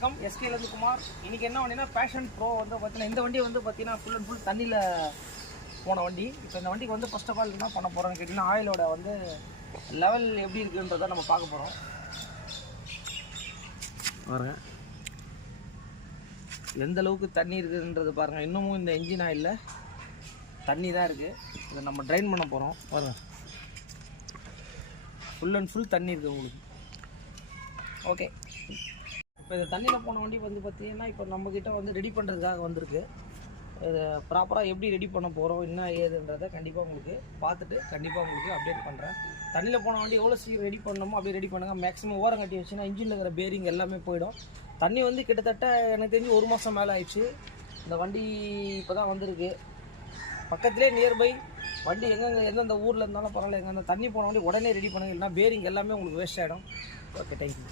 வணக்கம், எஸ்கேலேருந்து குமார். இன்றைக்கி என்ன வண்டினா பேஷன் ப்ரோ வந்து பார்த்தீங்கன்னா இந்த வண்டி வந்து பார்த்தீங்கன்னா ஃபுல் அண்ட் ஃபுல் தண்ணியில் போன வண்டி. இப்போ இந்த வண்டிக்கு வந்து ஃபர்ஸ்ட் ஆஃப் ஆல் என்ன பண்ண போகிறோம்னு கேட்டிங்கன்னா ஆயிலோட வந்து லெவல் எப்படி இருக்குன்றதை நம்ம பார்க்க போகிறோம். பாருங்க எந்த அளவுக்கு தண்ணி இருக்குதுன்றது பாருங்கள். இன்னமும் இந்த இன்ஜின் ஆயிலில் தண்ணி தான் இருக்குது. இதை நம்ம ட்ரைன் பண்ண போகிறோம். பாருங்கள் ஃபுல் அண்ட் ஃபுல் தண்ணி இருக்குது உங்களுக்கு. ஓகே, இப்போ இந்த தண்ணியில் போன வண்டி வந்து பார்த்திங்கன்னா இப்போ நம்மக்கிட்ட வந்து ரெடி பண்ணுறதுக்காக வந்திருக்கு. இதை ப்ராப்பராக எப்படி ரெடி பண்ண போகிறோம் என்ன ஏதுன்றதை கண்டிப்பாக உங்களுக்கு பார்த்துட்டு கண்டிப்பாக உங்களுக்கு அப்டேட் பண்ணுறேன். தண்ணியில் போன வண்டி எவ்வளோ சீக்கிரம் ரெடி பண்ணணுமோ அப்படியே ரெடி பண்ணுங்கள். மேக்ஸிமம் ஓரம் கட்டி வச்சுன்னா இன்ஜினில் இருக்கிற பேரிங் எல்லாமே போயிடும். தண்ணி வந்து கிட்டத்தட்ட எனக்கு தெரிஞ்சு 1 மாதம் மேலே ஆயிடுச்சு. இந்த வண்டி இப்போ தான் வந்திருக்கு. பக்கத்துலேயே நியர்பை வண்டி எந்தெந்த ஊரில் இருந்தாலும் பரவாயில்ல, எங்கே தண்ணி போன வண்டி உடனே ரெடி பண்ணுங்க, இல்லைனா பேரிங் எல்லாமே உங்களுக்கு வேஸ்ட் ஆகிடும். Okay, thank you.